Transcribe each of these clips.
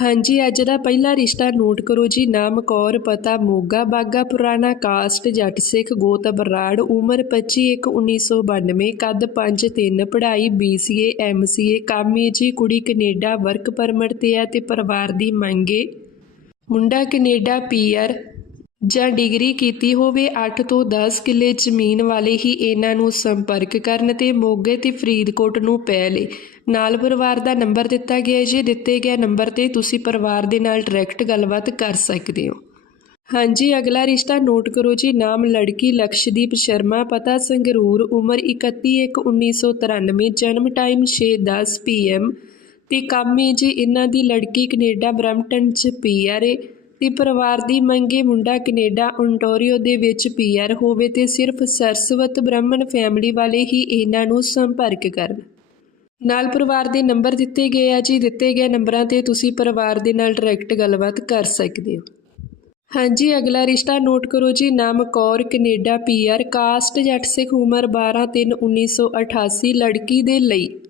ਹਾਂਜੀ, ਅੱਜ ਦਾ ਪਹਿਲਾ ਰਿਸ਼ਤਾ ਨੋਟ ਕਰੋ ਜੀ। ਨਾਮ ਕੌਰ, ਪਤਾ ਮੋਗਾ, ਬਾਗਾ ਪੁਰਾਣਾ ਕਾਸਟ, ਜੱਟ ਸਿੱਖ, ਗੋਤ ਬਰਾੜ, ਉਮਰ 25/1/1992 ਕੱਦ 5'3 ਪੜ੍ਹਾਈ BCA MCA ਕੰਮ ਏ ਜੀ, ਕੁੜੀ ਕੈਨੇਡਾ, ਵਰਕ ਪਰਮਿਟ ਤੇ ਆ ਤੇ ਪਰਿਵਾਰ ਦੀ ਮੰਗੇ ਮੁੰਡਾ ਕੈਨੇਡਾ ਪੀਆਰ ਜਾਂ ਡਿਗਰੀ ਕੀਤੀ ਹੋਵੇ 8 ਤੋਂ 10 ਕਿੱਲੇ ਜ਼ਮੀਨ ਵਾਲੇ ਹੀ ਇਹਨਾਂ ਨੂੰ ਸੰਪਰਕ ਕਰਨ ਤੇ ਮੋਗੇ ਤੇ ਫਰੀਦਕੋਟ ਨੂੰ ਪੈ ਲੇ ਨਾਲ ਪਰਿਵਾਰ ਦਾ ਨੰਬਰ ਦਿੱਤਾ ਗਿਆ ਜੀ ਦਿੱਤੇ ਗਿਆ ਨੰਬਰ ਤੇ ਤੁਸੀਂ ਪਰਿਵਾਰ ਦੇ ਨਾਲ ਡਾਇਰੈਕਟ ਗੱਲਬਾਤ ਕਰ ਸਕਦੇ ਹੋ। ਹਾਂਜੀ, ਅਗਲਾ ਰਿਸ਼ਤਾ ਨੋਟ ਕਰੋ ਜੀ। ਨਾਮ ਲੜਕੀ ਲਕਸ਼ਦੀਪ ਸ਼ਰਮਾ, ਪਤਾ ਸੰਗਰੂਰ, ਉਮਰ 31/1/1993 ਜਨਮ ਟਾਈਮ 6:10 ਪੀਐਮ ਤੇ ਕੰਮ ਹੈ ਜੀ, ਇਹਨਾਂ ਦੀ ਲੜਕੀ ਕੈਨੇਡਾ ਬਰੈਂਪਟਨ ਚ ਪੀਆਰ ਏ। ਤੇ ਪਰਿਵਾਰ ਦੀ ਮੰਗੇ ਮੁੰਡਾ ਕੈਨੇਡਾ ਓਨਟਾਰੀਓ ਦੇ ਵਿੱਚ ਪੀਆਰ ਹੋਵੇ ਤੇ ਸਿਰਫ ਸਰਸਵਤ ਬ੍ਰਾਹਮਣ ਫੈਮਿਲੀ ਵਾਲੇ ਹੀ ਇਹਨਾਂ ਨੂੰ ਸੰਪਰਕ ਕਰਨ। ਨਾਲ ਪਰਿਵਾਰ ਦੇ ਨੰਬਰ ਦਿੱਤੇ ਗਏ ਆ ਜੀ। ਦਿੱਤੇ ਗਏ ਨੰਬਰਾਂ ਤੇ ਤੁਸੀਂ ਪਰਿਵਾਰ ਦੇ ਨਾਲ ਡਾਇਰੈਕਟ ਗੱਲਬਾਤ ਕਰ ਸਕਦੇ ਹੋ। ਹਾਂਜੀ, ਅਗਲਾ ਰਿਸ਼ਤਾ ਨੋਟ ਕਰੋ ਜੀ। ਨਾਮ ਕੌਰ, ਕੈਨੇਡਾ, ਪੀਆਰ ਕਾਸਟ ਜੱਟ, ਸਿੱਖ, ਉਮਰ 12/3/1988 ਲੜਕੀ ਦੇ ਲਈ।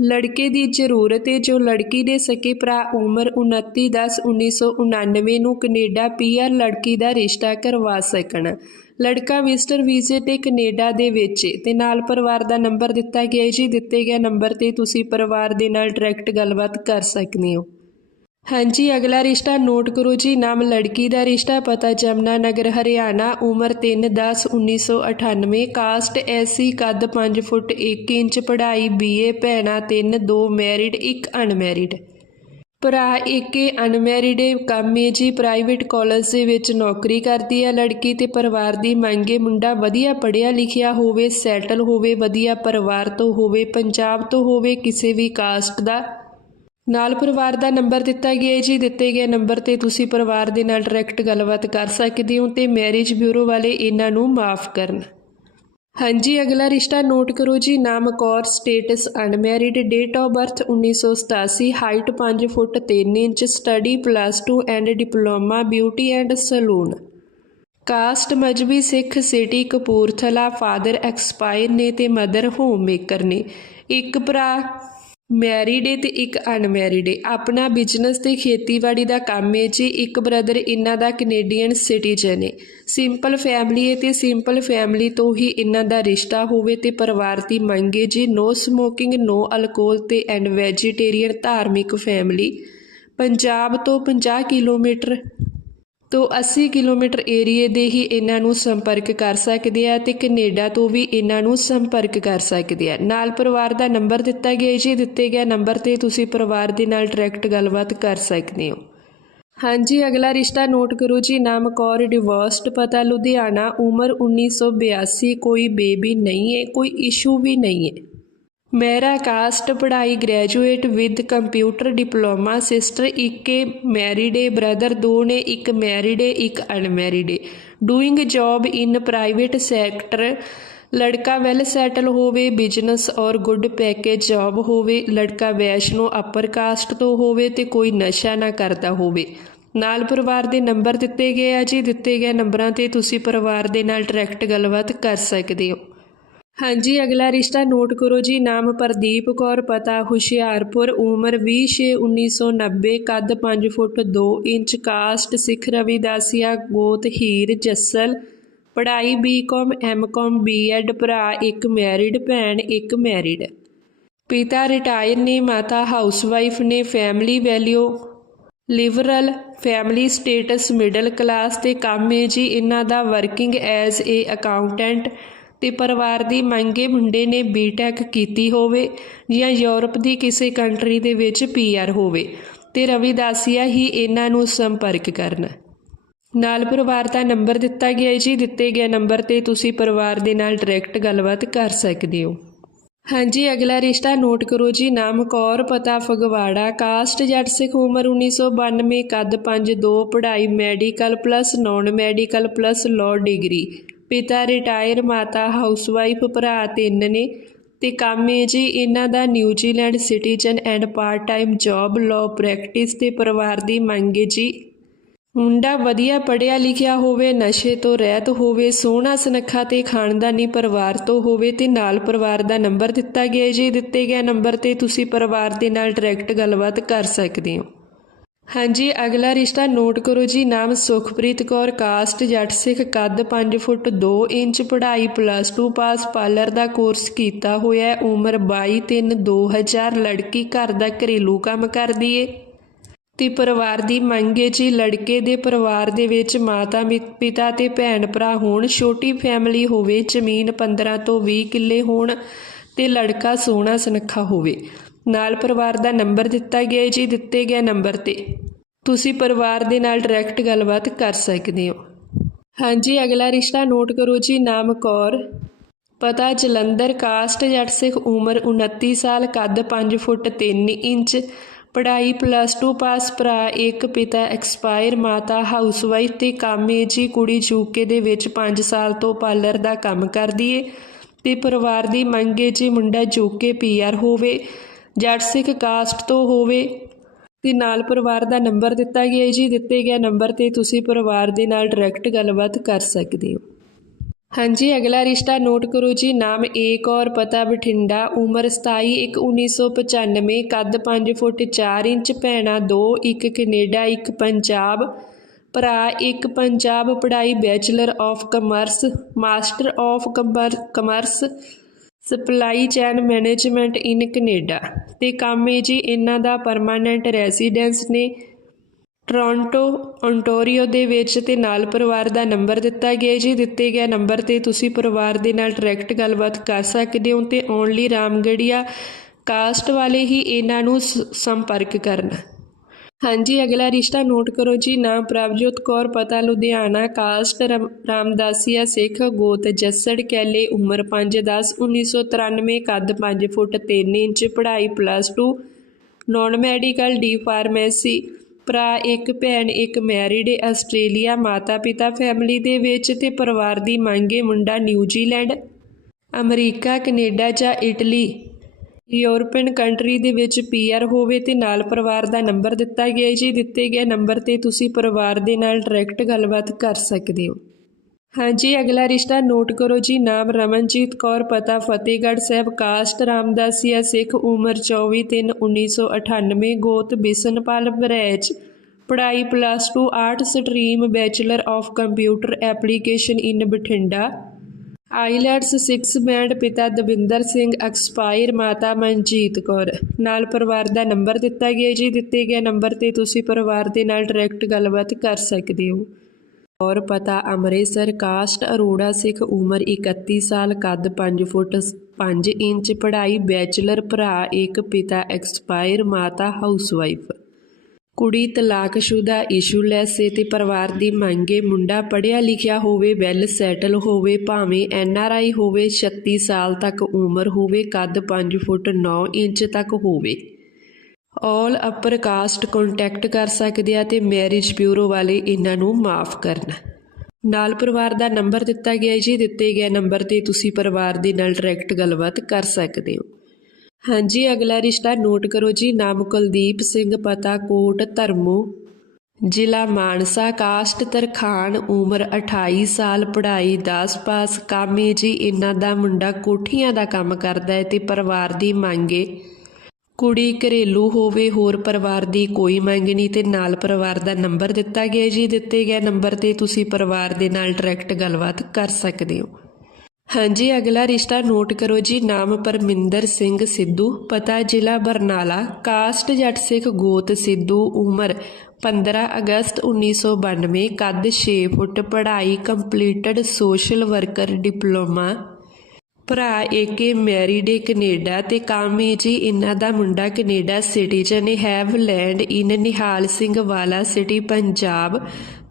ਲੜਕੇ ਦੀ ਜ਼ਰੂਰਤ ਹੈ ਜੋ ਲੜਕੀ ਦੇ ਸਕੇ ਭਰਾ ਉਮਰ 29/10/1999 ਨੂੰ ਕੈਨੇਡਾ ਪੀਆਰ ਲੜਕੀ ਦਾ ਰਿਸ਼ਤਾ ਕਰਵਾ ਸਕਣ। ਲੜਕਾ ਵਿਜ਼ਟਰ ਵੀਜ਼ੇ ਤੇ ਕੈਨੇਡਾ ਦੇ ਵਿੱਚ ਏ ਤੇ ਨਾਲ ਪਰਿਵਾਰ ਦਾ ਨੰਬਰ ਦਿੱਤਾ ਗਿਆ ਹੈ ਜੀ। ਦਿੱਤੇ ਗਏ ਨੰਬਰ ਤੇ ਤੁਸੀਂ ਪਰਿਵਾਰ ਦੇ ਨਾਲ ਡਾਇਰੈਕਟ ਗੱਲਬਾਤ ਕਰ ਸਕਦੇ ਹੋ। ਹਾਂਜੀ, ਅਗਲਾ ਰਿਸ਼ਤਾ ਨੋਟ ਕਰੋ ਜੀ। ਨਾਮ ਲੜਕੀ ਦਾ ਰਿਸ਼ਤਾ, ਪਤਾ ਜਮਨਾ ਨਗਰ, ਹਰਿਆਣਾ, ਉਮਰ 3/10/1998 ਕਾਸਟ ਐਸੀ ਕੱਦ 5 ਫੁੱਟ 1 ਇੰਚ, ਪੜ੍ਹਾਈ ਬੀਏ ਭੈਣਾ 3 2 ਮੈਰਿਡ 1 ਅਨਮੈਰਿਡ। ਭਰਾ ਇੱਕ ਅਨਮੈਰਿਡ ਕੰਮ ਹੈ ਜੀ। ਪ੍ਰਾਈਵੇਟ ਕਾਲਜ ਦੇ ਵਿੱਚ ਨੌਕਰੀ ਕਰਦੀ ਹੈ ਲੜਕੀ ਤੇ ਪਰਿਵਾਰ ਦੀ ਮੰਗੇ ਮੁੰਡਾ ਵਧੀਆ ਪੜ੍ਹਿਆ ਲਿਖਿਆ ਹੋਵੇ, ਸੈਟਲ ਹੋਵੇ, ਵਧੀਆ ਪਰਿਵਾਰ ਤੋਂ ਹੋਵੇ, ਪੰਜਾਬ ਤੋਂ ਹੋਵੇ, ਕਿਸੇ ਵੀ ਕਾਸਟ ਦਾ ਨਾਲ ਪਰਿਵਾਰ ਦਾ ਨੰਬਰ ਦਿੱਤਾ ਗਿਆ ਹੈ ਜੀ। ਦਿੱਤੇ ਗਏ ਨੰਬਰ ਤੇ ਤੁਸੀਂ ਪਰਿਵਾਰ ਦੇ ਨਾਲ ਡਾਇਰੈਕਟ ਗੱਲਬਾਤ ਕਰ ਸਕਦੇ ਹੋ ਤੇ ਮੈਰਿਜ ਬਿਊਰੋ ਵਾਲੇ ਇਹਨਾਂ ਨੂੰ ਮਾਫ ਕਰਨ। ਹਾਂਜੀ, ਅਗਲਾ ਰਿਸ਼ਤਾ ਨੋਟ ਕਰੋ ਜੀ। ਨਾਮ Kaur status unmarried date of birth 1987 height 5 foot 3 inch study plus 2 and diploma beauty and salon caste Mazhabi Sikh city Kapurthala father expire ਨੇ ਤੇ ਮਦਰ ਹੋਮ ਮੇਕਰ ਨੇ। ਇੱਕ ਭਰਾ ਮੈਰਿਡ ਏ ਤੇ ਇੱਕ ਅਨਮੈਰਿਡ ਏ। ਆਪਣਾ ਬਿਜ਼ਨਸ ਤੇ ਖੇਤੀਬਾੜੀ ਦਾ ਕੰਮ ਏ ਜੀ। ਇੱਕ ਬ੍ਰਦਰ ਇਹਨਾਂ ਦਾ ਕੈਨੇਡੀਅਨ ਸਿਟੀਜ਼ਨ ਏ। ਸਿੰਪਲ ਫੈਮਿਲੀ ਏ ਤੇ ਸਿੰਪਲ ਫੈਮਿਲੀ ਤੋਂ ਹੀ ਇਹਨਾਂ ਦਾ ਰਿਸ਼ਤਾ ਹੋਵੇ ਤੇ ਪਰਿਵਾਰ ਦੀ ਮੰਗ ਏ ਜੀ। ਨੋ ਸਮੋਕਿੰਗ ਨੋ ਅਲਕੋਹਲ ਤੇ ਐਂਡ ਵੈਜੀਟੇਰੀਅਨ ਧਾਰਮਿਕ ਫੈਮਿਲੀ ਪੰਜਾਬ ਤੋਂ 50 ਕਿਲੋਮੀਟਰ ਤੋਂ 80 ਕਿਲੋਮੀਟਰ ਏਰੀਏ ਦੇ ਹੀ ਇਹਨਾਂ ਨੂੰ ਸੰਪਰਕ ਕਰ ਸਕਦੇ ਆ ਤੇ ਕੈਨੇਡਾ ਤੋਂ ਵੀ ਇਹਨਾਂ ਨੂੰ ਸੰਪਰਕ ਕਰ ਸਕਦੇ ਆ। ਨਾਲ ਪਰਿਵਾਰ ਦਾ ਨੰਬਰ ਦਿੱਤਾ ਗਿਆ ਜੀ। ਦਿੱਤੇ ਗਿਆ ਨੰਬਰ ਤੇ ਤੁਸੀਂ ਪਰਿਵਾਰ ਦੇ ਨਾਲ ਡਾਇਰੈਕਟ ਗੱਲਬਾਤ ਕਰ ਸਕਦੇ ਹੋ। ਹਾਂਜੀ, ਅਗਲਾ ਰਿਸ਼ਤਾ ਨੋਟ ਕਰੋ ਜੀ। ਨਾਮ ਕੌਰ, ਡਿਵੋਰਸਡ, ਪਤਾ ਲੁਧਿਆਣਾ, ਉਮਰ 1982 ਕੋਈ ਬੇਬੀ ਨਹੀਂ ਹੈ, ਕੋਈ ਇਸ਼ੂ ਵੀ ਨਹੀਂ ਹੈ। ਮੇਰਾ ਕਾਸਟ ਪੜ੍ਹਾਈ graduate with computer diploma sister ਇੱਕ ਮੈਰਿਡ ਏ, ਬ੍ਰਦਰ ਦੋ ਨੇ, ਇੱਕ ਮੈਰਿਡ ਏ, ਇੱਕ unmarried A. Doing job in private sector, ਲੜਕਾ ਵੈਲ ਸੈਟਲ ਹੋਵੇ, ਬਿਜ਼ਨਸ ਔਰ ਗੁੱਡ ਪੈਕੇਜ ਜੌਬ ਹੋਵੇ, ਲੜਕਾ ਵੈਸ਼ਨੋ ਅਪਰ ਕਾਸਟ ਤੋਂ ਹੋਵੇ ਤੇ ਕੋਈ ਨਸ਼ਾ ਨਾ ਕਰਦਾ ਹੋਵੇ। ਨਾਲ ਪਰਿਵਾਰ ਦੇ ਨੰਬਰ ਦਿੱਤੇ ਗਏ ਆ ਜੀ, ਦਿੱਤੇ ਗਏ ਨੰਬਰਾਂ ਤੇ ਤੁਸੀਂ ਪਰਿਵਾਰ ਦੇ ਨਾਲ ਡਾਇਰੈਕਟ ਗੱਲਬਾਤ ਕਰ ਸਕਦੇ ਹੋ। ਹਾਂਜੀ, ਅਗਲਾ ਰਿਸ਼ਤਾ ਨੋਟ ਕਰੋ ਜੀ। ਨਾਮ ਪ੍ਰਦੀਪ ਕੌਰ, ਪਤਾ ਹੁਸ਼ਿਆਰਪੁਰ, ਉਮਰ 20/6/1990 ਕੱਦ 5 foot 2 inch, caste Sikh Ravidasia, ਗੋਤ ਹੀਰ, ਜੱਸਲ। ਪੜ੍ਹਾਈ ਬੀਕਾਮ ਐਮਕਾਮ ਬੀਐਡ ਭਰਾ ਇੱਕ ਮੈਰਿਡ ਭੈਣ ਇੱਕ ਮੈਰਿਡ ਪਿਤਾ ਰਿਟਾਇਰ ਨੇ, ਮਾਤਾ ਹਾਊਸਵਾਈਫ ਨੇ family value liberal family status middle class ਤੇ ਕੰਮ ਹੈ ਜੀ। ਇਹਨਾਂ ਦਾ ਵਰਕਿੰਗ ਐਜ਼ ਏ ਅਕਾਊਂਟੈਂਟ ਤੇ ਪਰਿਵਾਰ ਦੀ ਮੰਗੇ ਮੁੰਡੇ ਨੇ ਬੀਟੈਕ ਕੀਤੀ ਹੋਵੇ ਜਾਂ ਯੂਰਪ ਦੀ ਕਿਸੇ ਕੰਟਰੀ ਦੇ ਵਿੱਚ ਪੀਆਰ ਹੋਵੇ ਤੇ ਰਵਿਦਾਸੀਆ ਹੀ ਇਹਨਾਂ ਨੂੰ ਸੰਪਰਕ ਕਰਨ। ਨਾਲ ਪਰਿਵਾਰ ਦਾ ਨੰਬਰ ਦਿੱਤਾ ਗਿਆ ਹੈ ਜੀ। ਦਿੱਤੇ ਗਏ ਨੰਬਰ ਤੇ ਤੁਸੀਂ ਪਰਿਵਾਰ ਦੇ ਨਾਲ ਡਾਇਰੈਕਟ ਗੱਲਬਾਤ ਕਰ ਸਕਦੇ ਹੋ। ਹਾਂਜੀ, ਅਗਲਾ ਰਿਸ਼ਤਾ ਨੋਟ ਕਰੋ ਜੀ। ਨਾਮ ਕੌਰ, ਪਤਾ ਫਗਵਾੜਾ ਕਾਸਟ ਜੱਟ ਸਿੱਖ ਉਮਰ 1992 ਕੱਦ 5'2 ਪੜ੍ਹਾਈ medical plus non medical plus law degree ਪਿਤਾ ਰਿਟਾਇਰ ਮਾਤਾ ਹਾਊਸਵਾਈਫ ਭਰਾ ਤਿੰਨ ਨੇ ਤੇ ਕੰਮ ਹੈ ਜੀ ਇਹਨਾਂ ਦਾ New Zealand citizen and part time job law practice ਤੇ ਪਰਿਵਾਰ ਦੀ ਮੰਗ ਹੈ ਜੀ। ਮੁੰਡਾ ਵਧੀਆ ਪੜਿਆ ਲਿਖਿਆ ਹੋਵੇ, ਨਸ਼ੇ ਤੋਂ ਰਹਿਤ ਹੋਵੇ, ਸੋਹਣਾ ਸੁਨੱਖਾ ਤੇ ਖਾਨਦਾਨੀ ਪਰਿਵਾਰ ਤੋਂ ਹੋਵੇ ਤੇ ਨਾਲ ਪਰਿਵਾਰ ਦਾ ਨੰਬਰ ਦਿੱਤਾ ਗਿਆ ਜੀ। ਦਿੱਤੇ ਗਏ ਨੰਬਰ ਤੇ ਤੁਸੀਂ ਪਰਿਵਾਰ ਦੇ ਨਾਲ ਡਾਇਰੈਕਟ ਗੱਲਬਾਤ ਕਰ ਸਕਦੇ ਹੋ। ਹਾਂਜੀ, ਅਗਲਾ ਰਿਸ਼ਤਾ ਨੋਟ ਕਰੋ ਜੀ। ਨਾਮ ਸੁਖਪ੍ਰੀਤ ਕੌਰ, ਕਾਸਟ ਜੱਟ ਸਿੱਖ, ਕੱਦ 5 ਫੁੱਟ 2 ਇੰਚ, ਪੜ੍ਹਾਈ ਪਲੱਸ 2 ਪਾਸ ਪਾਰਲਰ ਦਾ ਕੋਰਸ ਕੀਤਾ ਹੋਇਆ ਹੈ। ਉਮਰ 22 3 2000 ਲੜਕੀ ਘਰ ਦਾ ਘਰੇਲੂ ਕੰਮ ਕਰਦੀ ਏ। ਤੇ ਪਰਿਵਾਰ ਦੀ ਮੰਗ ਹੈ ਜੀ, ਲੜਕੇ ਦੇ ਪਰਿਵਾਰ ਦੇ ਵਿੱਚ ਮਾਤਾ ਮਿ- ਪਿਤਾ ਤੇ ਭੈਣ ਭਰਾ ਹੋਣ, ਛੋਟੀ ਫੈਮਿਲੀ ਹੋਵੇ, ਜ਼ਮੀਨ 15 ਤੋਂ 20 ਕਿੱਲੇ ਹੋਣ ਤੇ ਲੜਕਾ ਸੋਹਣਾ ਸੁਨੱਖਾ ਹੋਵੇ। ਨਾਲ ਪਰਿਵਾਰ ਦਾ ਨੰਬਰ ਦਿੱਤਾ ਗਿਆ ਹੈ ਜੀ, ਦਿੱਤੇ ਗਏ ਨੰਬਰ ਤੇ। ਤੁਸੀਂ ਪਰਿਵਾਰ ਦੇ ਨਾਲ ਡਾਇਰੈਕਟ ਗੱਲਬਾਤ ਕਰ ਸਕਦੇ ਹੋ। ਹਾਂਜੀ, ਅਗਲਾ ਰਿਸ਼ਤਾ ਨੋਟ ਕਰੋ ਜੀ, ਨਾਮ ਕੌਰ। ਪਤਾ ਜਲੰਧਰ ਕਾਸਟ ਜੱਟ ਸਿੱਖ ਉਮਰ 29 ਸਾਲ, ਕੱਦ 5 ਫੁੱਟ 3 ਇੰਚ, ਪੜ੍ਹਾਈ ਪਲੱਸ 2 ਪਾਸ ਭਰਾ ਇੱਕ, ਪਿਤਾ ਐਕਸਪਾਇਰ ਮਾਤਾ ਹਾਊਸਵਾਈਫ ਤੇ ਕੰਮ ਏ ਜੀ, ਕੁੜੀ ਯੂਕੇ ਦੇ ਵਿੱਚ 5 ਸਾਲ ਤੋਂ ਪਾਰਲਰ ਦਾ ਕੰਮ ਕਰਦੀ ਏ ਤੇ ਪਰਿਵਾਰ ਦੀ ਮੰਗ ਏ ਜੀ ਮੁੰਡਾ ਯੂਕੇ ਪੀਆਰ ਹੋਵੇ। ਜੱਟ ਸਿੱਖ ਕਾਸਟ ਤੋਂ ਹੋਵੇ। ਤੇ ਨਾਲ ਪਰਿਵਾਰ ਦਾ ਨੰਬਰ ਦਿੱਤਾ ਗਿਆ ਹੈ ਜੀ। ਦਿੱਤੇ ਗਿਆ ਨੰਬਰ ਤੇ ਤੁਸੀਂ ਪਰਿਵਾਰ ਦੇ ਨਾਲ ਡਾਇਰੈਕਟ ਗੱਲਬਾਤ ਕਰ ਸਕਦੇ ਹੋ। ਹਾਂਜੀ, ਅਗਲਾ ਰਿਸ਼ਤਾ ਨੋਟ ਕਰੋ ਜੀ। ਨਾਮ ਏਕ ਔਰ ਪਤਾ, ਬਠਿੰਡਾ, ਉਮਰ 27 ਇੱਕ 1995 ਕੱਦ 5 ਫੁੱਟ 4 ਇੰਚ, ਭੈਣਾ 2 ਇੱਕ ਕੈਨੇਡਾ, ਇੱਕ ਪੰਜਾਬ, ਭਰਾ ਇੱਕ ਪੰਜਾਬ, ਪੜ੍ਹਾਈ bachelor of commerce master of commerce supply chain management in Canada ਤੇ ਕੰਮ ਹੈ ਜੀ ਇਹਨਾਂ ਦਾ ਪਰਮਾਨੈਂਟ ਰੈਜ਼ੀਡੈਂਸ ਨੇ। ਟੋਰਾਂਟੋ ਓਨਟਾਰੀਓ ਦੇ ਵਿੱਚ ਤੇ ਨਾਲ ਪਰਿਵਾਰ ਦਾ ਨੰਬਰ ਦਿੱਤਾ ਗਿਆ ਜੀ। ਦਿੱਤੇ ਗਿਆ ਨੰਬਰ ਤੇ ਤੁਸੀਂ ਪਰਿਵਾਰ ਦੇ ਨਾਲ ਡਾਇਰੈਕਟ ਗੱਲਬਾਤ ਕਰ ਸਕਦੇ ਹੋ ਤੇ ਓਨਲੀ ਰਾਮਗੜੀਆ ਕਾਸਟ ਵਾਲੇ ਹੀ ਇਹਨਾਂ ਨੂੰ ਸ- ਸੰਪਰਕ ਕਰਨਾ। ਹਾਂਜੀ, ਅਗਲਾ ਰਿਸ਼ਤਾ ਨੋਟ ਕਰੋ ਜੀ। ਨਾਮ ਪ੍ਰਭਜੋਤ ਕੌਰ, ਪਤਾ ਲੁਧਿਆਣਾ, ਕਾਸਟ ਰਮ- ਰਾਮਦਾਸੀਆ ਸਿੱਖ, ਗੋਤ ਜੱਸੜ, ਕੈਲੇ, ਉਮਰ 5-10 1993 ਕੱਦ 5 ਫੁੱਟ 3 ਇੰਚ, ਪੜ੍ਹਾਈ plus 2 non medical D pharmacy ਭਰਾ ਇੱਕ, ਭੈਣ ਇੱਕ ਮੈਰਿਡ ਆਸਟ੍ਰੇਲੀਆ, ਮਾਤਾ ਪਿਤਾ ਫੈਮਿਲੀ ਦੇ ਵਿੱਚ ਤੇ ਪਰਿਵਾਰ ਦੀ ਮੰਗੇ ਮੁੰਡਾ ਨਿਊਜ਼ੀਲੈਂਡ, ਅਮਰੀਕਾ, ਕੈਨੇਡਾ ਜਾਂ ਇਟਲੀ। ਯੂਰਪੀਅਨ ਕੰਟਰੀ ਦੇ ਵਿੱਚ ਪੀਆਰ ਹੋਵੇ ਤੇ ਨਾਲ ਪਰਿਵਾਰ ਦਾ ਨੰਬਰ ਦਿੱਤਾ ਗਿਆ ਜੀ। ਦਿੱਤੇ ਗਏ ਨੰਬਰ ਤੇ ਤੁਸੀਂ ਪਰਿਵਾਰ ਦੇ ਨਾਲ ਡਾਇਰੈਕਟ ਗੱਲਬਾਤ ਕਰ ਸਕਦੇ ਹੋ। ਹਾਂਜੀ ਅਗਲਾ ਰਿਸ਼ਤਾ ਨੋਟ ਕਰੋ ਜੀ। ਨਾਮ ਰਮਨਜੀਤ ਕੌਰ, ਪਤਾ ਫਤਿਹਗੜ੍ਹ ਸਾਹਿਬ ਕਾਸਟ ਰਾਮਦਾਸੀਆ ਸਿੱਖ ਉਮਰ 24 3 1998 ਗੋਤ ਬਿਸਨਪਾਲ ਬਰੈਚ। ਪੜ੍ਹਾਈ plus 2 art stream bachelor of computer application in Bathinda IELTS 6 band ਪਿਤਾ ਦਵਿੰਦਰ ਸਿੰਘ, ਐਕਸਪਾਇਰ ਮਾਤਾ ਮਨਜੀਤ ਕੌਰ। ਨਾਲ ਪਰਿਵਾਰ ਦਾ ਨੰਬਰ ਦਿੱਤਾ ਗਿਆ ਜੀ। ਦਿੱਤੇ ਗਏ ਨੰਬਰ ਤੇ ਤੁਸੀਂ ਪਰਿਵਾਰ ਦੇ ਨਾਲ ਡਾਇਰੈਕਟ ਗੱਲਬਾਤ ਕਰ ਸਕਦੇ ਹੋ। ਔਰ ਪਤਾ ਅੰਮ੍ਰਿਤਸਰ ਕਾਸਟ ਅਰੋੜਾ ਸਿੱਖ ਉਮਰ 31 ਸਾਲ, ਕੱਦ 5 ਫੁੱਟ 5 ਇੰਚ, ਪੜ੍ਹਾਈ ਬੈਚਲਰ ਭਰਾ, ਇੱਕ ਪਿਤਾ, ਐਕਸਪਾਇਰ ਮਾਤਾ ਹਾਊਸਵਾਈਫ ਕੁੜੀ ਤਲਾਕਸ਼ੁਦਾ ਇਸ਼ੂਲੈਸ ਏ ਤੇ ਪਰਿਵਾਰ ਦੀ ਮੰਗ ਏ ਮੁੰਡਾ ਪੜ੍ਹਿਆ ਲਿਖਿਆ ਹੋਵੇ ਵੈਲ ਸੈਟਲ ਹੋਵੇ, ਭਾਵੇਂ ਐਨ ਆਰ ਆਈ ਹੋਵੇ 36 ਸਾਲ ਤੱਕ ਉਮਰ ਹੋਵੇ, ਕੱਦ 5 ਫੁੱਟ 9 ਇੰਚ ਤੱਕ ਹੋਵੇ। ਆਲ ਅਪਰ ਕਾਸਟ ਕੰਟੈਕਟ ਕਰ ਸਕਦੇ ਆ ਤੇ ਮੈਰਿਜ ਬਿਊਰੋ ਵਾਲੇ ਇਹਨਾਂ ਨੂੰ ਮਾਫ ਕਰਨ। ਨਾਲ ਪਰਿਵਾਰ ਦਾ ਨੰਬਰ ਦਿੱਤਾ ਗਿਆ ਜੀ, ਦਿੱਤੇ ਗਏ ਨੰਬਰ ਤੇ ਤੁਸੀਂ ਪਰਿਵਾਰ ਦੇ ਨਾਲ ਡਾਇਰੈਕਟ ਗੱਲਬਾਤ ਕਰ ਸਕਦੇ ਹੋ। ਹਾਂਜੀ, ਅਗਲਾ ਰਿਸ਼ਤਾ ਨੋਟ ਕਰੋ ਜੀ। ਨਾਮ ਕੁਲਦੀਪ ਸਿੰਘ ਪਤਾ ਕੋਟ ਧਰਮੋ। ਜ਼ਿਲ੍ਹਾ ਮਾਨਸਾ ਕਾਸਟ ਤਰਖਾਨ ਉਮਰ 28 ਸਾਲ, ਪੜ੍ਹਾਈ 10 ਪਾਸ। ਕਾਮੇ ਜੀ, ਇਹਨਾਂ ਦਾ ਮੁੰਡਾ ਕੋਠੀਆਂ ਦਾ ਕੰਮ ਕਰਦਾ ਹੈ ਤੇ ਪਰਿਵਾਰ ਦੀ ਮੰਗੇ ਕੁੜੀ ਘਰੇਲੂ ਹੋਵੇ, ਹੋਰ ਪਰਿਵਾਰ ਦੀ ਕੋਈ ਮੰਗ ਨਹੀਂ ਤੇ ਨਾਲ ਪਰਿਵਾਰ ਦਾ ਨੰਬਰ ਦਿੱਤਾ ਗਿਆ ਜੀ। ਦਿੱਤੇ ਗਏ ਨੰਬਰ ਤੇ ਤੁਸੀਂ ਪਰਿਵਾਰ ਦੇ ਨਾਲ ਡਾਇਰੈਕਟ ਗੱਲਬਾਤ ਕਰ ਸਕਦੇ ਹੋ। ਹਾਂਜੀ, ਅਗਲਾ ਰਿਸ਼ਤਾ ਨੋਟ ਕਰੋ ਜੀ। ਨਾਮ ਪਰਮਿੰਦਰ ਸਿੰਘ ਸਿੱਧੂ, ਪਤਾ ਜ਼ਿਲ੍ਹਾ ਬਰਨਾਲਾ, ਕਾਸਟ ਜੱਟ ਸਿੱਖ ਗੋਤ ਸਿੱਧੂ, ਉਮਰ 15 ਅਗਸਤ 1992 ਕੱਦ 6 ਫੁੱਟ, ਪੜ੍ਹਾਈ ਕੰਪਲੀਟਡ ਸੋਸ਼ਲ ਵਰਕਰ, ਡਿਪਲੋਮਾ ਭਰਾ ਏਕੇ ਮੈਰੀਡ ਏ ਕੈਨੇਡਾ ਤੇ ਕਾਮੀ ਜੀ ਇਹਨਾਂ ਦਾ ਮੁੰਡਾ Canada citizen have land in Nihal Singh Wala city Punjab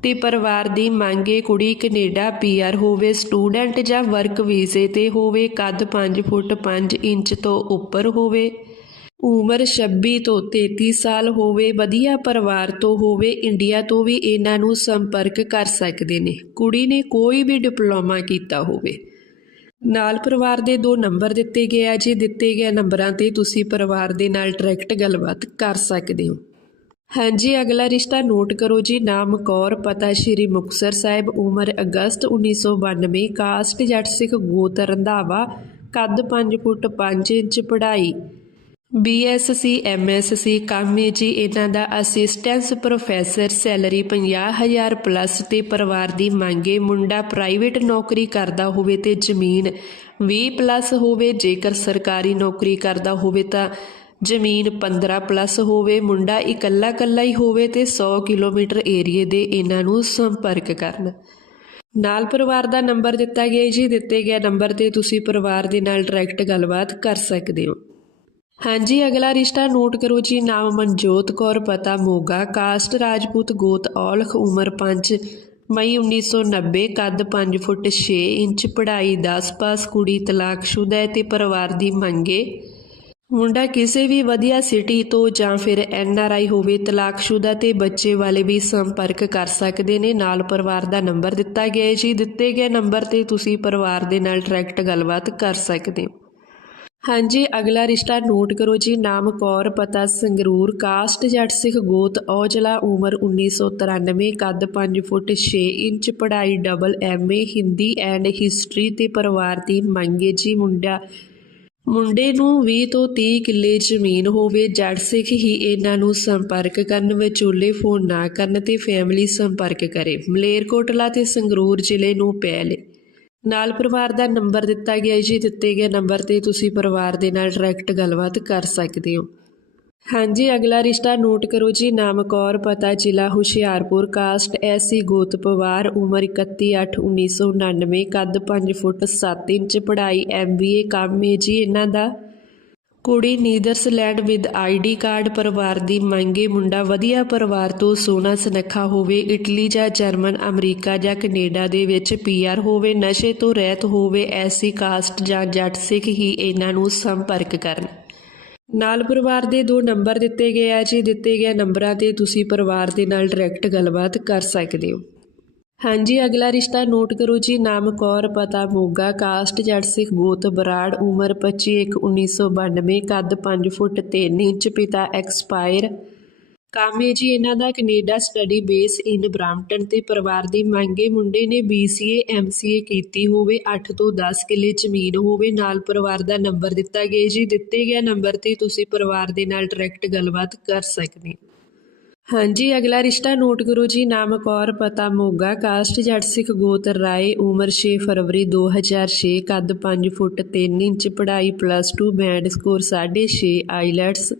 ਤੇ ਪਰਿਵਾਰ ਦੀ ਮੰਗੇ ਕੁੜੀ ਕੈਨੇਡਾ ਪੀਆਰ ਹੋਵੇ ਸਟੂਡੈਂਟ ਜਾਂ ਵਰਕ ਵੀਜ਼ੇ ਤੇ ਹੋਵੇ ਕੱਦ 5 ਫੁੱਟ 5 ਇੰਚ ਤੋਂ ਉੱਪਰ ਹੋਵੇ। ਉਮਰ 26 ਤੋਂ 33 ਸਾਲ ਹੋਵੇ, ਵਧੀਆ ਪਰਿਵਾਰ ਤੋਂ ਹੋਵੇ ਇੰਡੀਆ ਤੋਂ ਵੀ ਇਹਨਾਂ ਨੂੰ ਸੰਪਰਕ ਕਰ ਸਕਦੇ ਨੇ। ਕੁੜੀ ਨੇ ਕੋਈ ਵੀ ਡਿਪਲੋਮਾ ਕੀਤਾ ਹੋਵੇ। ਨਾਲ ਪਰਿਵਾਰ ਦੇ ਦੋ ਨੰਬਰ ਦਿੱਤੇ ਗਏ ਆ। ਜੀ ਦਿੱਤੇ ਗਏ ਨੰਬਰਾਂ ਤੇ ਤੁਸੀਂ ਪਰਿਵਾਰ ਦੇ ਨਾਲ ਡਾਇਰੈਕਟ ਗੱਲਬਾਤ ਕਰ ਸਕਦੇ ਹੋ। ਹਾਂਜੀ, ਅਗਲਾ ਰਿਸ਼ਤਾ ਨੋਟ ਕਰੋ ਜੀ। ਨਾਮ ਕੌਰ, ਪਤਾ ਸ਼੍ਰੀ ਮੁਕਤਸਰ ਸਾਹਿਬ, ਉਮਰ ਅਗਸਤ 1992 ਕਾਸਟ ਜੱਟ ਸਿੱਖ ਗੋਤ ਰੰਧਾਵਾ ਕੱਦ 5 ਫੁੱਟ 5 ਇੰਚ, ਪੜ੍ਹਾਈ ਬੀਐਸਸੀ ਐਮਐਸਸੀ ਕਾਮੇ ਜੀ, ਇਹਨਾਂ ਦਾ ਅਸਿਸਟੈਂਸ ਪ੍ਰੋਫੈਸਰ ਸੈਲਰੀ 50000 ਪਲੱਸ ਤੇ ਪਰਿਵਾਰ ਦੀ ਮੰਗੇ ਮੁੰਡਾ ਪ੍ਰਾਈਵੇਟ ਨੌਕਰੀ ਕਰਦਾ ਹੋਵੇ ਤੇ ਜ਼ਮੀਨ 20 ਪਲੱਸ ਹੋਵੇ, ਜੇਕਰ ਸਰਕਾਰੀ ਨੌਕਰੀ ਕਰਦਾ ਹੋਵੇ ਤਾਂ ਜ਼ਮੀਨ 15 ਪਲੱਸ ਹੋਵੇ, ਮੁੰਡਾ ਇਕੱਲਾ ਇਕੱਲਾ ਹੀ ਹੋਵੇ ਤੇ 100 ਕਿਲੋਮੀਟਰ ਏਰੀਏ ਦੇ ਇਹਨਾਂ ਨੂੰ ਸੰਪਰਕ ਕਰਨ। ਨਾਲ ਪਰਿਵਾਰ ਦਾ ਨੰਬਰ ਦਿੱਤਾ ਗਿਆ ਜੀ, ਦਿੱਤੇ ਗਿਆ ਨੰਬਰ ਤੇ ਤੁਸੀਂ ਪਰਿਵਾਰ ਦੇ ਨਾਲ ਡਾਇਰੈਕਟ ਗੱਲਬਾਤ ਕਰ ਸਕਦੇ ਹੋ। ਹਾਂਜੀ, ਅਗਲਾ ਰਿਸ਼ਤਾ ਨੋਟ ਕਰੋ ਜੀ, ਨਾਮ ਮਨਜੋਤ ਕੌਰ, ਪਤਾ ਮੋਗਾ, ਕਾਸਟ ਰਾਜਪੂਤ ਗੋਤ, ਔਲਖ ਉਮਰ 5 ਮਈ 1990 ਕੱਦ 5 ਫੁੱਟ 6 ਇੰਚ, ਪੜ੍ਹਾਈ 10 ਪਾਸ, ਕੁੜੀ ਤਲਾਕਸ਼ੁਦਾ ਹੈ ਤੇ ਪਰਿਵਾਰ ਦੀ ਮੰਗੇ ਮੁੰਡਾ ਕਿਸੇ ਵੀ ਵਧੀਆ ਸਿਟੀ ਤੋਂ ਜਾਂ ਫਿਰ ਐਨ ਆਰ ਆਈ ਹੋਵੇ ਤਲਾਕਸ਼ੁਦਾ ਤੇ ਬੱਚੇ ਵਾਲੇ ਵੀ ਸੰਪਰਕ ਕਰ ਸਕਦੇ ਨੇ। ਨਾਲ ਪਰਿਵਾਰ ਦਾ ਨੰਬਰ ਦਿੱਤਾ ਗਿਆ ਹੈ ਜੀ। ਦਿੱਤੇ ਗਏ ਨੰਬਰ ਤੇ ਤੁਸੀਂ ਪਰਿਵਾਰ ਦੇ ਨਾਲ ਡਾਇਰੈਕਟ ਗੱਲਬਾਤ ਕਰ ਸਕਦੇ ਹੋ। ਹਾਂਜੀ, ਅਗਲਾ ਰਿਸ਼ਤਾ ਨੋਟ ਕਰੋ ਜੀ। ਨਾਮ ਕੌਰ, ਪਤਾ ਸੰਗਰੂਰ, ਕਾਸਟ ਜੱਟ ਸਿੱਖ ਗੋਤ, ਔਜਲਾ ਉਮਰ 1993 ਕੱਦ 5 ਫੁੱਟ 6 ਇੰਚ, ਪੜ੍ਹਾਈ double MA Hindi and history ਤੇ ਪਰਿਵਾਰ ਦੀ ਮੰਗੇ ਜੀ ਮੁੰਡਾ। ਮੁੰਡੇ ਨੂੰ 20 ਤੋਂ 30 ਕਿੱਲੇ ਜ਼ਮੀਨ ਹੋਵੇ, ਜੱਟ ਸਿੱਖ ਹੀ ਇਹਨਾਂ ਨੂੰ ਸੰਪਰਕ ਕਰਨ, ਵਿਚੋਲੇ ਫੋਨ ਨਾ ਕਰਨ ਤੇ ਫੈਮਿਲੀ ਸੰਪਰਕ ਕਰੇ। ਮਲੇਰਕੋਟਲਾ ਤੇ ਸੰਗਰੂਰ ਜ਼ਿਲ੍ਹੇ ਨੂੰ ਪੈ ਪਹਿਲੇ ਨਾਲ ਪਰਿਵਾਰ ਦਾ ਨੰਬਰ ਦਿੱਤਾ ਗਿਆ ਜੀ, ਦਿੱਤੇ ਗਏ ਨੰਬਰ ਤੇ ਤੁਸੀਂ ਪਰਿਵਾਰ ਦੇ ਨਾਲ ਡਾਇਰੈਕਟ ਗੱਲਬਾਤ ਕਰ ਸਕਦੇ ਹੋ। ਹਾਂਜੀ, ਅਗਲਾ ਰਿਸ਼ਤਾ ਨੋਟ ਕਰੋ ਜੀ ਨਾਮ ਕੌਰ ਪਤਾ ਜ਼ਿਲ੍ਹਾ ਹੁਸ਼ਿਆਰਪੁਰ ਕਾਸਟ ਐਸੀ ਗੋਤ ਪਵਾਰ, ਉਮਰ 31/8/1999 ਕੱਦ 5 ਫੁੱਟ 7 ਇੰਚ, ਪੜ੍ਹਾਈ ਐਮਬੀਏ ਕੰਮ ਹੈ ਜੀ, ਇਹਨਾਂ ਦਾ ਕੁੜੀ ਨੀਦਰਸਲੈਂਡ ਵਿਦ ਆਈਡੀ ਕਾਰਡ ਪਰਿਵਾਰ ਦੀ ਮੰਗੇ ਮੁੰਡਾ ਵਧੀਆ ਪਰਿਵਾਰ ਤੋਂ ਸੋਹਣਾ ਸੁਨੱਖਾ ਹੋਵੇ, ਇਟਲੀ ਜਾਂ ਜਰਮਨ, ਅਮਰੀਕਾ ਜਾਂ ਕੈਨੇਡਾ ਦੇ ਵਿੱਚ ਪੀਆਰ ਹੋਵੇ, ਨਸ਼ੇ ਤੋਂ ਰਹਿਤ ਹੋਵੇ, ਐਸੀ ਕਾਸਟ ਜਾਂ ਜੱਟ ਸਿੱਖ ਹੀ ਇਹਨਾਂ ਨੂੰ ਸੰਪਰਕ ਕਰਨ। ਨਾਲ ਪਰਿਵਾਰ ਦੇ ਦੋ ਨੰਬਰ ਦਿੱਤੇ ਗਏ ਆ ਜੀ, ਦਿੱਤੇ ਗਏ ਨੰਬਰਾਂ ਤੇ ਤੁਸੀਂ ਪਰਿਵਾਰ ਦੇ ਨਾਲ ਡਾਇਰੈਕਟ ਗੱਲਬਾਤ ਕਰ ਸਕਦੇ ਹੋ। ਹਾਂਜੀ, ਅਗਲਾ ਰਿਸ਼ਤਾ ਨੋਟ ਕਰੋ ਜੀ। ਨਾਮ ਕੌਰ, ਪਤਾ ਮੋਗਾ, ਕਾਸਟ ਜੱਟ ਸਿੱਖ ਗੋਤ ਬਰਾੜ, ਉਮਰ 25/1/1992 ਕੱਦ 5 ਫੁੱਟ 3 ਇੰਚ, ਪਿਤਾ ਐਕਸਪਾਇਰ। ਕੰਮ ਕਾਮੇ ਜੀ, ਇਹਨਾਂ ਦਾ Canada study base in Brampton ਤੇ ਪਰਿਵਾਰ ਦੀ ਮੰਗੇ ਮੁੰਡੇ ਨੇ BCA MCA ਕੀਤੀ ਹੋਵੇ। 8 ਤੋਂ 10 ਕਿੱਲੇ ਜ਼ਮੀਨ ਹੋਵੇ। ਨਾਲ ਪਰਿਵਾਰ ਦਾ ਨੰਬਰ ਦਿੱਤਾ ਗਿਆ ਜੀ। ਦਿੱਤੇ ਗਿਆ ਨੰਬਰ ਤੇ ਤੁਸੀਂ ਪਰਿਵਾਰ ਦੇ ਨਾਲ ਡਾਇਰੈਕਟ ਗੱਲਬਾਤ ਕਰ ਸਕਦੇ ਹੋ। ਹਾਂਜੀ, ਅਗਲਾ ਰਿਸ਼ਤਾ ਨੋਟ ਕਰੋ ਜੀ ਨਾਮ ਕੌਰ ਪਤਾ ਮੋਗਾ, ਕਾਸਟ ਜੱਟ ਸਿੱਖ ਗੋਤਰ ਰਾਏ, ਉਮਰ 6 ਫਰਵਰੀ 2006 ਕੱਦ 5 ਫੁੱਟ 3 ਇੰਚ, ਪੜ੍ਹਾਈ ਪਲੱਸ 2 ਬੈਂਡ ਸਕੋਰ 6.5 ਆਈਲੈਟਸ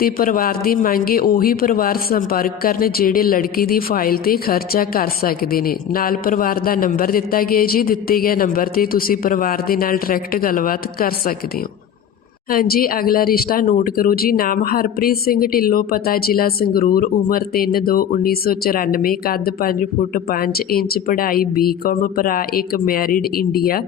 ਤੇ ਪਰਿਵਾਰ ਦੀ ਮੰਗੇ ਉਹੀ ਪਰਿਵਾਰ ਸੰਪਰਕ ਕਰਨ ਜਿਹੜੇ ਲੜਕੀ ਦੀ ਫਾਈਲ ਤੇ ਖਰਚਾ ਕਰ ਸਕਦੇ ਨੇ। ਨਾਲ ਪਰਿਵਾਰ ਦਾ ਨੰਬਰ ਦਿੱਤਾ ਗਿਆ ਜੀ, ਦਿੱਤੇ ਗਏ ਨੰਬਰ ਤੇ ਤੁਸੀਂ ਪਰਿਵਾਰ ਦੇ ਨਾਲ ਡਾਇਰੈਕਟ ਗੱਲਬਾਤ ਕਰ ਸਕਦੇ ਹੋ। ਹਾਂਜੀ, ਅਗਲਾ ਰਿਸ਼ਤਾ ਨੋਟ ਕਰੋ ਜੀ। ਨਾਮ ਹਰਪ੍ਰੀਤ ਸਿੰਘ ਢਿੱਲੋਂ, ਪਤਾ ਜ਼ਿਲ੍ਹਾ ਸੰਗਰੂਰ, ਉਮਰ 3/2/1994 ਕੱਦ 5 ਫੁੱਟ 5 ਇੰਚ, ਪੜ੍ਹਾਈ ਬੀਕਾਮ ਭਰਾ ਇੱਕ ਮੈਰਿਡ ਇੰਡੀਆ।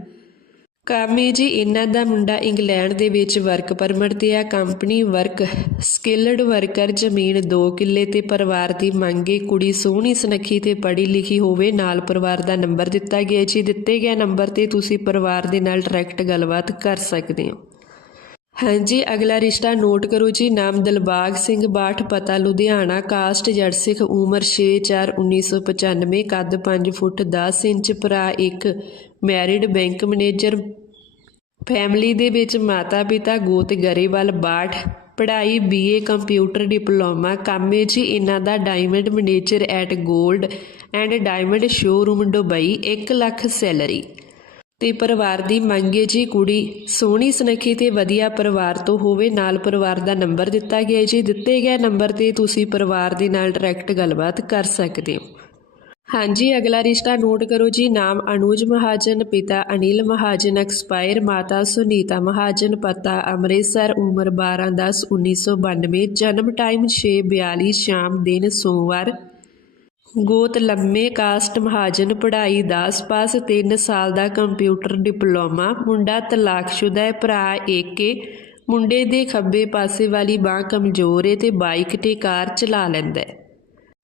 ਕਾਮੀ ਜੀ, ਇਹਨਾਂ ਦਾ ਮੁੰਡਾ ਇੰਗਲੈਂਡ ਦੇ ਵਿੱਚ ਵਰਕ ਪਰਮਿਟ ਤੇ ਆ। ਕੰਪਨੀ ਵਰਕ, ਸਕਿਲਡ ਵਰਕਰ, ਜ਼ਮੀਨ 2 ਕਿੱਲੇ ਤੇ ਪਰਿਵਾਰ ਦੀ ਮੰਗੇ ਕੁੜੀ ਸੋਹਣੀ, ਸੁਨੱਖੀ ਤੇ ਪੜ੍ਹੀ ਲਿਖੀ ਹੋਵੇ, ਨਾਲ ਪਰਿਵਾਰ ਦਾ ਨੰਬਰ ਦਿੱਤਾ ਗਿਆ ਜੀ। ਦਿੱਤੇ ਗਏ ਨੰਬਰ ਤੇ ਤੁਸੀਂ ਪਰਿਵਾਰ ਦੇ ਨਾਲ ਡਾਇਰੈਕਟ ਗੱਲਬਾਤ ਕਰ ਸਕਦੇ ਹੋ। ਹਾਂਜੀ, ਅਗਲਾ ਰਿਸ਼ਤਾ ਨੋਟ ਕਰੋ ਜੀ। ਨਾਮ ਦਿਲਬਾਗ ਸਿੰਘ ਬਾਠ, ਪਤਾ ਲੁਧਿਆਣਾ। ਕਾਸਟ ਜੜ ਸਿੱਖ, ਉਮਰ 6/4/1995 ਕੱਦ 5 ਫੁੱਟ 10 ਇੰਚ, ਭਰਾ ਇੱਕ, ਮੈਰਿਡ ਬੈਂਕ ਮੈਨੇਜਰ। ਫੈਮਿਲੀ ਦੇ ਵਿੱਚ ਮਾਤਾ ਪਿਤਾ ਗੋਤ ਗਰੇਵਾਲ ਬਾਠ। ਪੜ੍ਹਾਈ, ਬੀਏ, ਕੰਪਿਊਟਰ ਡਿਪਲੋਮਾ। ਕਾਮੇ ਜੀ, ਇਹਨਾਂ ਦਾ ਡਾਇਮੰਡ ਮੈਨੇਜਰ ਐਟ 골ਡ and diamond showroom Dubai 1 lakh salary. ਤੇ ਪਰਿਵਾਰ ਦੀ ਮੰਗੇ ਜੀ, ਕੁੜੀ ਸੋਹਣੀ ਸੁਨੱਖੀ ਤੇ ਵਧੀਆ ਪਰਿਵਾਰ ਤੋਂ ਹੋਵੇ, ਨਾਲ ਪਰਿਵਾਰ ਦਾ ਨੰਬਰ ਦਿੱਤਾ ਗਿਆ ਜੀ। ਦਿੱਤੇ ਗਏ ਨੰਬਰ ਤੇ ਤੁਸੀਂ ਪਰਿਵਾਰ ਦੇ ਨਾਲ ਡਾਇਰੈਕਟ ਗੱਲਬਾਤ ਕਰ ਸਕਦੇ ਹੋ। ਹਾਂਜੀ, ਅਗਲਾ ਰਿਸ਼ਤਾ ਨੋਟ ਕਰੋ ਜੀ। ਨਾਮ ਅਨੂਜ ਮਹਾਜਨ, ਪਿਤਾ ਅਨਿਲ ਮਹਾਜਨ ਐਕਸਪਾਇਰ ਮਾਤਾ ਸੁਨੀਤਾ ਮਹਾਜਨ, ਪਤਾ ਅੰਮ੍ਰਿਤਸਰ, ਉਮਰ 12/10/1992 ਜਨਮ ਟਾਈਮ 6:42 ਸ਼ਾਮ ਦਿਨ ਸੋਮਵਾਰ। ਗੋਤ ਲੰਮੇ ਕਾਸਟ ਮਹਾਜਨ ਪੜ੍ਹਾਈ 10 ਪਾਸ 3 ਸਾਲ ਦਾ ਕੰਪਿਊਟਰ ਡਿਪਲੋਮਾ, ਮੁੰਡਾ ਤਲਾਕਸ਼ੁਦਾ ਹੈ, ਭਰਾ ਏਕੇ, ਮੁੰਡੇ ਦੇ ਖੱਬੇ ਪਾਸੇ ਵਾਲੀ ਬਾਹ ਕਮਜ਼ੋਰ ਹੈ ਤੇ ਬਾਈਕ ਤੇ ਕਾਰ ਚਲਾ ਲੈਂਦਾ ਹੈ।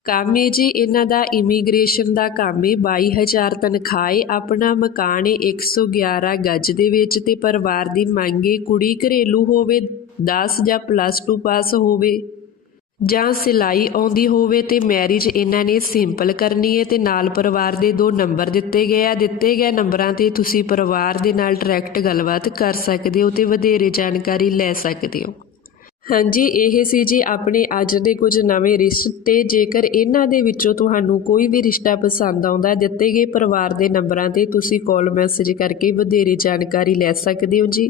ਕੰਮ ਹੈ ਜੀ, ਇਹਨਾਂ ਦਾ ਇਮੀਗ੍ਰੇਸ਼ਨ ਦਾ ਕੰਮ ਹੈ 22000 ਤਨਖਾਹ ਹੈ ਆਪਣਾ ਮਕਾਨ ਹੈ 111 ਗੱਜ ਦੇ ਵਿੱਚ ਤੇ ਪਰਿਵਾਰ ਦੀ ਮੰਗ ਹੈ ਕੁੜੀ ਘਰੇਲੂ ਹੋਵੇ 10 ਜਾਂ ਪਲੱਸ 2 ਪਾਸ ਹੋਵੇ। ਜਾਂ ਸਿਲਾਈ ਆਉਂਦੀ ਹੋਵੇ ਤੇ ਮੈਰਿਜ ਇਹਨਾਂ ਨੇ ਸਿੰਪਲ ਕਰਨੀ ਹੈ ਤੇ ਨਾਲ ਪਰਿਵਾਰ ਦੇ ਦੋ ਨੰਬਰ ਦਿੱਤੇ ਗਏ ਆ। ਦਿੱਤੇ ਗਏ ਨੰਬਰਾਂ ਤੇ ਤੁਸੀਂ ਪਰਿਵਾਰ ਦੇ ਨਾਲ ਡਾਇਰੈਕਟ ਗੱਲਬਾਤ ਕਰ ਸਕਦੇ ਹੋ ਤੇ ਵਧੇਰੇ ਜਾਣਕਾਰੀ ਲੈ ਸਕਦੇ ਹੋ। ਹਾਂਜੀ, ਇਹ ਸੀ ਜੀ ਆਪਣੇ ਅੱਜ ਦੇ ਕੁਝ ਨਵੇਂ ਰਿਸ਼ਤੇ। ਜੇਕਰ ਇਹਨਾਂ ਦੇ ਵਿੱਚੋਂ ਤੁਹਾਨੂੰ ਕੋਈ ਵੀ ਰਿਸ਼ਤਾ ਪਸੰਦ ਆਉਂਦਾ ਦਿੱਤੇ ਗਏ ਪਰਿਵਾਰ ਦੇ ਨੰਬਰਾਂ ਤੇ ਤੁਸੀਂ ਕਾਲ ਮੈਸੇਜ ਕਰਕੇ ਵਧੇਰੇ ਜਾਣਕਾਰੀ ਲੈ ਸਕਦੇ ਹੋ ਜੀ।